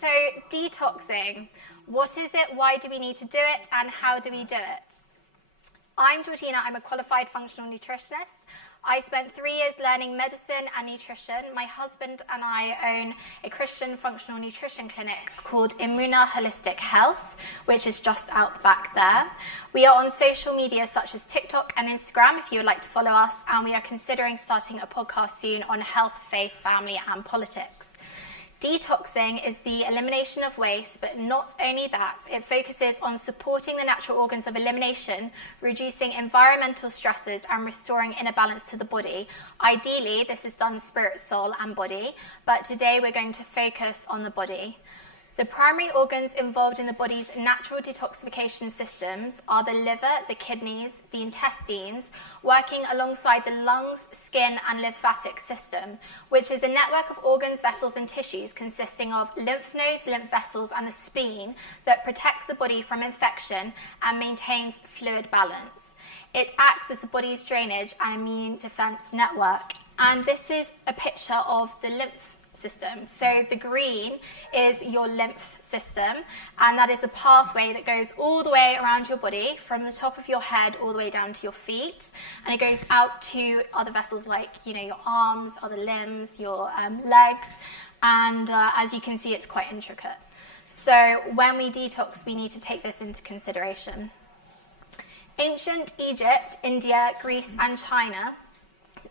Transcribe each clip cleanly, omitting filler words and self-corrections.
So detoxing, what is it, why do we need to do it, and how do we do it? I'm Georgina, I'm a qualified functional nutritionist. I spent 3 years learning medicine and nutrition. My husband and I own a Christian functional nutrition clinic called Immuna Holistic Health, which is just out the back there. We are on social media such as TikTok and Instagram if you would like to follow us, and we are considering starting a podcast soon on health, faith, family, and politics. Detoxing is the elimination of waste, but not only that, it focuses on supporting the natural organs of elimination, reducing environmental stresses, and restoring inner balance to the body. Ideally, this is done spirit, soul, and body, but today we're going to focus on the body. The primary organs involved in the body's natural detoxification systems are the liver, the kidneys, the intestines, working alongside the lungs, skin, and lymphatic system, which is a network of organs, vessels, and tissues consisting of lymph nodes, lymph vessels, and the spleen that protects the body from infection and maintains fluid balance. It acts as the body's drainage and immune defense network. And this is a picture of the lymph system. So the green is your lymph system, and that is a pathway that goes all the way around your body from the top of your head all the way down to your feet, and it goes out to other vessels like your arms, other limbs, your legs, and as you can see, it's quite intricate. So when we detox, we need to take this into consideration. Ancient Egypt, India, Greece, and China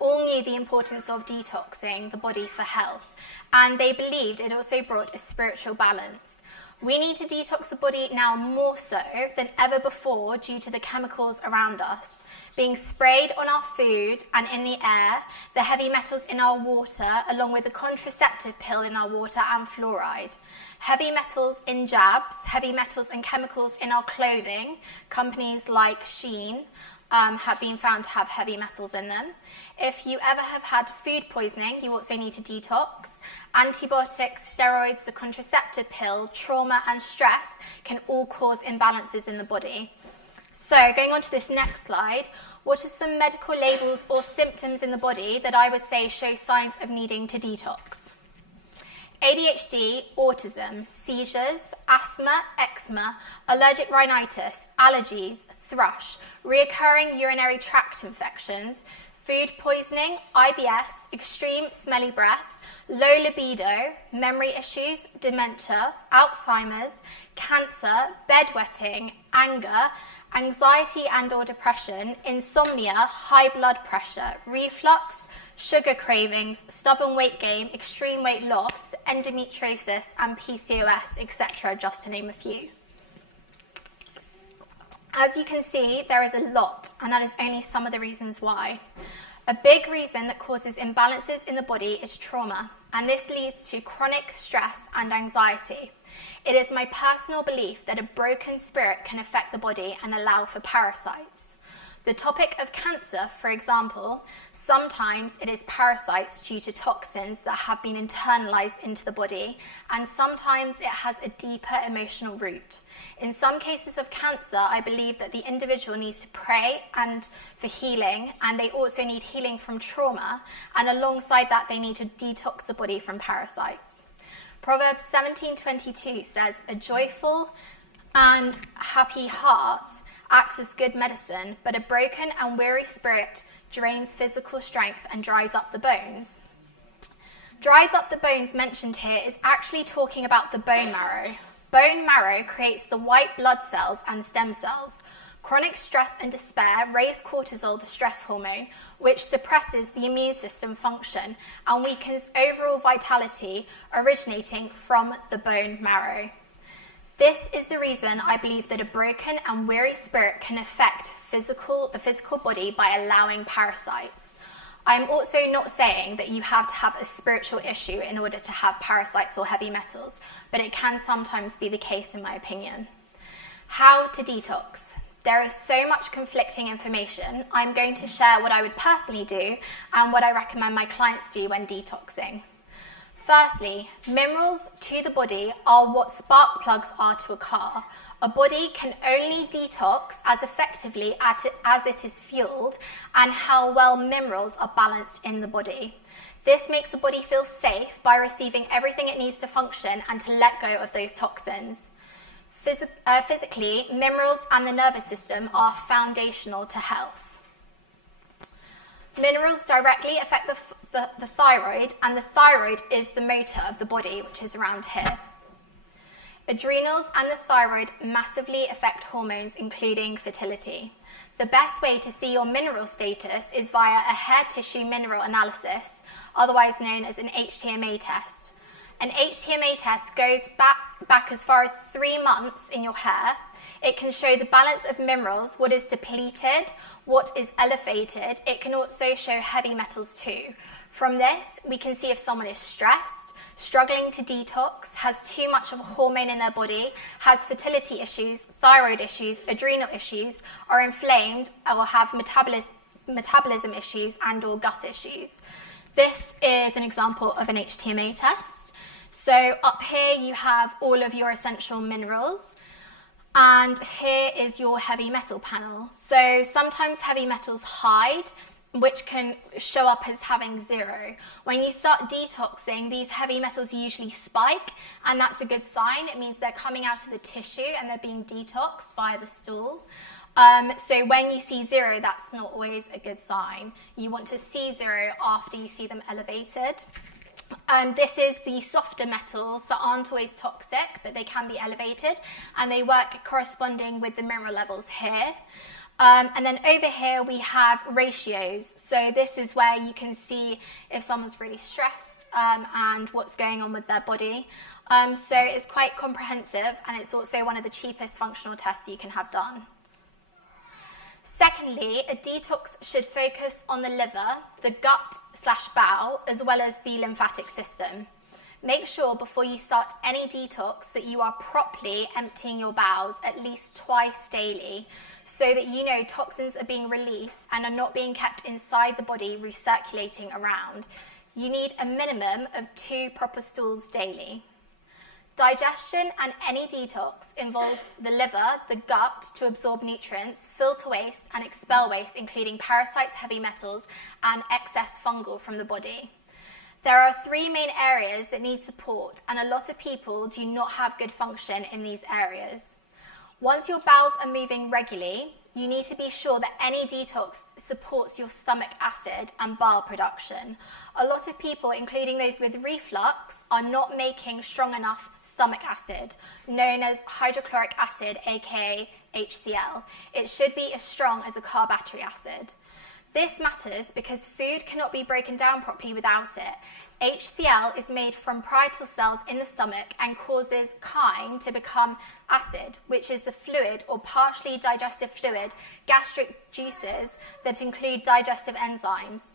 all knew the importance of detoxing the body for health, and they believed it also brought a spiritual balance. We need to detox the body now more so than ever before due to the chemicals around us, being sprayed on our food and in the air, the heavy metals in our water, along with the contraceptive pill in our water and fluoride. Heavy metals in jabs, heavy metals and chemicals in our clothing. Companies like Shein have been found to have heavy metals in them. If you ever have had food poisoning, you also need to detox. Antibiotics, steroids, the contraceptive pill, trauma, and stress can all cause imbalances in the body. So going on to this next slide, what are some medical labels or symptoms in the body that I would say show signs of needing to detox? ADHD, autism, seizures, asthma, eczema, allergic rhinitis, allergies, thrush, reoccurring urinary tract infections, food poisoning, IBS, extreme smelly breath, low libido, memory issues, dementia, Alzheimer's, cancer, bedwetting, anger, anxiety and/or depression, insomnia, high blood pressure, reflux, sugar cravings, stubborn weight gain, extreme weight loss, endometriosis, and PCOS, etc., just to name a few. As you can see, there is a lot, and that is only some of the reasons why. A big reason that causes imbalances in the body is trauma, and this leads to chronic stress and anxiety. It is my personal belief that a broken spirit can affect the body and allow for parasites. The topic of cancer, for example, sometimes it is parasites due to toxins that have been internalized into the body, and sometimes it has a deeper emotional root. In some cases of cancer, I believe that the individual needs to pray and for healing, and they also need healing from trauma, and alongside that, they need to detox the body from parasites. Proverbs 17:22 says, "A joyful and happy heart acts as good medicine, but a broken and weary spirit drains physical strength and dries up the bones." Dries up the bones mentioned here is actually talking about the bone marrow. Bone marrow creates the white blood cells and stem cells. Chronic stress and despair raise cortisol, the stress hormone, which suppresses the immune system function and weakens overall vitality originating from the bone marrow. This is the reason I believe that a broken and weary spirit can affect the physical body by allowing parasites. I'm also not saying that you have to have a spiritual issue in order to have parasites or heavy metals, but it can sometimes be the case in my opinion. How to detox? There is so much conflicting information. I'm going to share what I would personally do and what I recommend my clients do when detoxing. Firstly, minerals to the body are what spark plugs are to a car. A body can only detox as effectively as it is fueled and how well minerals are balanced in the body. This makes the body feel safe by receiving everything it needs to function and to let go of those toxins. Physically, minerals and the nervous system are foundational to health. Minerals directly affect the thyroid, and the thyroid is the motor of the body, which is around here. Adrenals and the thyroid massively affect hormones, including fertility. The best way to see your mineral status is via a hair tissue mineral analysis, otherwise known as an HTMA test. An HTMA test goes back as far as 3 months in your hair. It can show the balance of minerals, what is depleted, what is elevated. It can also show heavy metals too. From this, we can see if someone is stressed, struggling to detox, has too much of a hormone in their body, has fertility issues, thyroid issues, adrenal issues, are inflamed, or have metabolism issues and or gut issues. This is an example of an HTMA test. So up here you have all of your essential minerals, and here is your heavy metal panel. So sometimes heavy metals hide, which can show up as having 0. When you start detoxing, these heavy metals usually spike, and that's a good sign. It means they're coming out of the tissue and they're being detoxed via the stool. So when you see 0, that's not always a good sign. You want to see 0 after you see them elevated. This is the softer metals that aren't always toxic, but they can be elevated, and they work corresponding with the mineral levels here. And then over here we have ratios. So this is where you can see if someone's really stressed and what's going on with their body. So it's quite comprehensive, and it's also one of the cheapest functional tests you can have done. Secondly, a detox should focus on the liver, the gut/bowel, as well as the lymphatic system. Make sure before you start any detox that you are properly emptying your bowels at least twice daily, so that you know toxins are being released and are not being kept inside the body recirculating around. You need a minimum of 2 proper stools daily. Digestion and any detox involves the liver, the gut, to absorb nutrients, filter waste and expel waste, including parasites, heavy metals, and excess fungal from the body. There are 3 main areas that need support, and a lot of people do not have good function in these areas. Once your bowels are moving regularly, you need to be sure that any detox supports your stomach acid and bile production. A lot of people, including those with reflux, are not making strong enough stomach acid, known as hydrochloric acid, aka HCl. It should be as strong as a car battery acid. This matters because food cannot be broken down properly without it. HCl is made from parietal cells in the stomach and causes chyme to become acid, which is the fluid or partially digestive fluid, gastric juices that include digestive enzymes.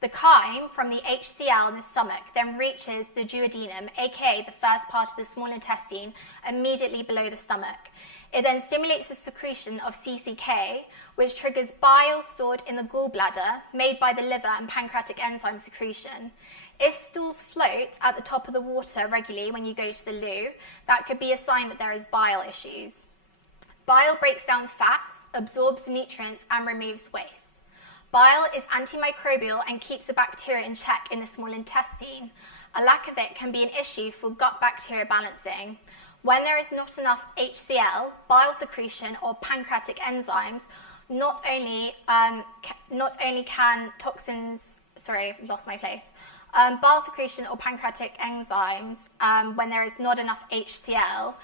The chyme from the HCl in the stomach then reaches the duodenum, aka the first part of the small intestine, immediately below the stomach. It then stimulates the secretion of CCK, which triggers bile stored in the gallbladder, made by the liver and pancreatic enzyme secretion. If stools float at the top of the water regularly when you go to the loo, that could be a sign that there is bile issues. Bile breaks down fats, absorbs nutrients, and removes waste. Bile is antimicrobial and keeps the bacteria in check in the small intestine. A lack of it can be an issue for gut bacteria balancing. When there is not enough HCl, bile secretion or pancreatic enzymes, not only can toxins, bile secretion or pancreatic enzymes, when there is not enough HCl,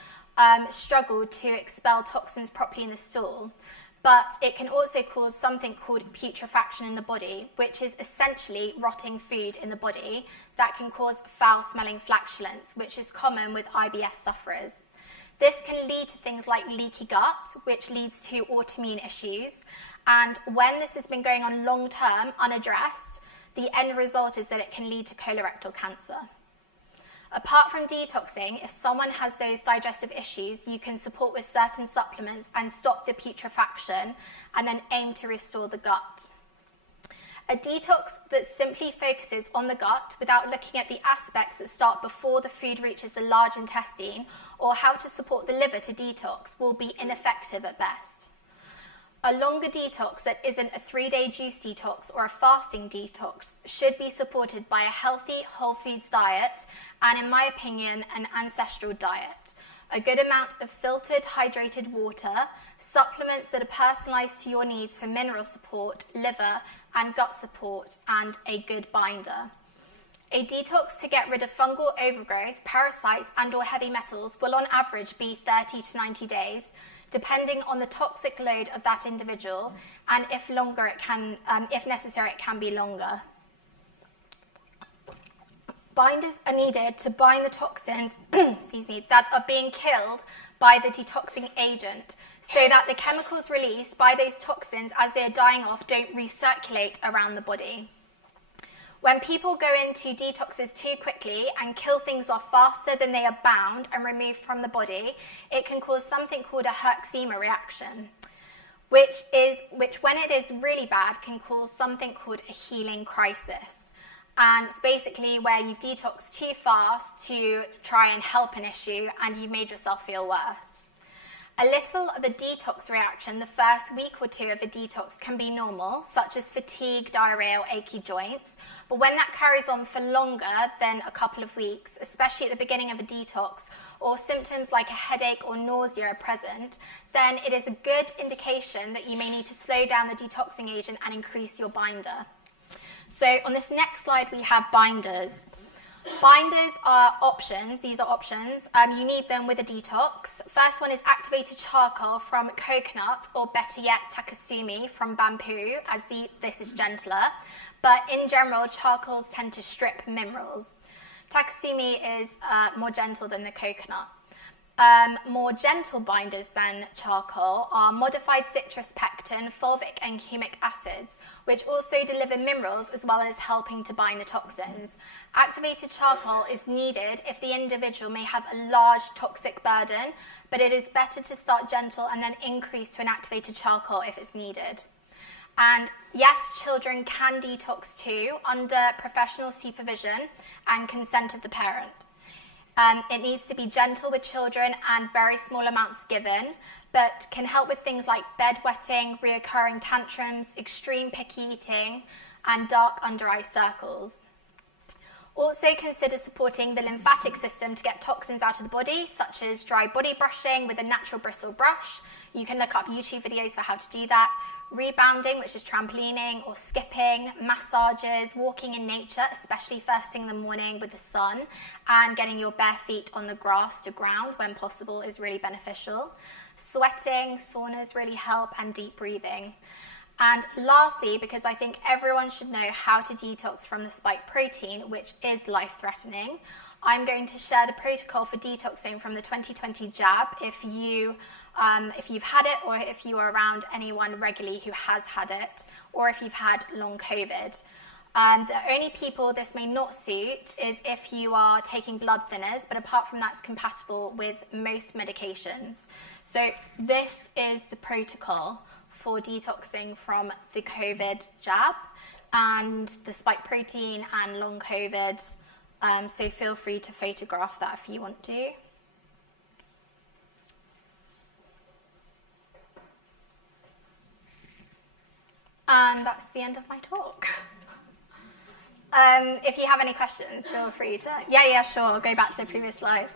struggle to expel toxins properly in the stool. But it can also cause something called putrefaction in the body, which is essentially rotting food in the body that can cause foul-smelling flatulence, which is common with IBS sufferers. This can lead to things like leaky gut, which leads to autoimmune issues. And when this has been going on long-term, unaddressed, the end result is that it can lead to colorectal cancer. Apart from detoxing, if someone has those digestive issues, you can support with certain supplements and stop the putrefaction, and then aim to restore the gut. A detox that simply focuses on the gut without looking at the aspects that start before the food reaches the large intestine, or how to support the liver to detox, will be ineffective at best. A longer detox that isn't a 3-day juice detox or a fasting detox should be supported by a healthy whole foods diet and, in my opinion, an ancestral diet. A good amount of filtered, hydrated water, supplements that are personalised to your needs for mineral support, liver and gut support, and a good binder. A detox to get rid of fungal overgrowth, parasites and/or heavy metals will on average be 30 to 90 days, depending on the toxic load of that individual, and if necessary, it can be longer. Binders are needed to bind the toxins that are being killed by the detoxing agent, so that the chemicals released by those toxins as they're dying off don't recirculate around the body. When people go into detoxes too quickly and kill things off faster than they are bound and removed from the body, it can cause something called a Herxheimer reaction, which when it is really bad can cause something called a healing crisis. And it's basically where you've detoxed too fast to try and help an issue and you've made yourself feel worse. A little of a detox reaction the first week or two of a detox can be normal, such as fatigue, diarrhea, or achy joints. But when that carries on for longer than a couple of weeks, especially at the beginning of a detox, or symptoms like a headache or nausea are present, then it is a good indication that you may need to slow down the detoxing agent and increase your binder. So on this next slide, we have binders. Binders are options. These are options. You need them with a detox. First one is activated charcoal from coconut, or better yet, takasumi from bamboo, as this is gentler. But in general, charcoals tend to strip minerals. Takasumi is more gentle than the coconut. More gentle binders than charcoal are modified citrus pectin, fulvic and humic acids, which also deliver minerals as well as helping to bind the toxins. Activated charcoal is needed if the individual may have a large toxic burden, but it is better to start gentle and then increase to an activated charcoal if it's needed. And yes, children can detox too under professional supervision and consent of the parent. It needs to be gentle with children and very small amounts given, but can help with things like bedwetting, reoccurring tantrums, extreme picky eating, and dark under-eye circles. Also consider supporting the lymphatic system to get toxins out of the body, such as dry body brushing with a natural bristle brush. You can look up YouTube videos for how to do that. Rebounding, which is trampolining or skipping, massages, walking in nature, especially first thing in the morning with the sun, and getting your bare feet on the grass to ground when possible is really beneficial. Sweating, saunas really help, and deep breathing. And lastly, because I think everyone should know how to detox from the spike protein, which is life-threatening, I'm going to share the protocol for detoxing from the 2020 jab if you've had it, or if you are around anyone regularly who has had it, or if you've had long COVID. The only people this may not suit is if you are taking blood thinners, but apart from that, it's compatible with most medications. So this is the protocol for detoxing from the COVID jab and the spike protein and long COVID. So feel free to photograph that if you want to. And that's the end of my talk. If you have any questions, feel free to... Yeah, sure. I'll go back to the previous slide.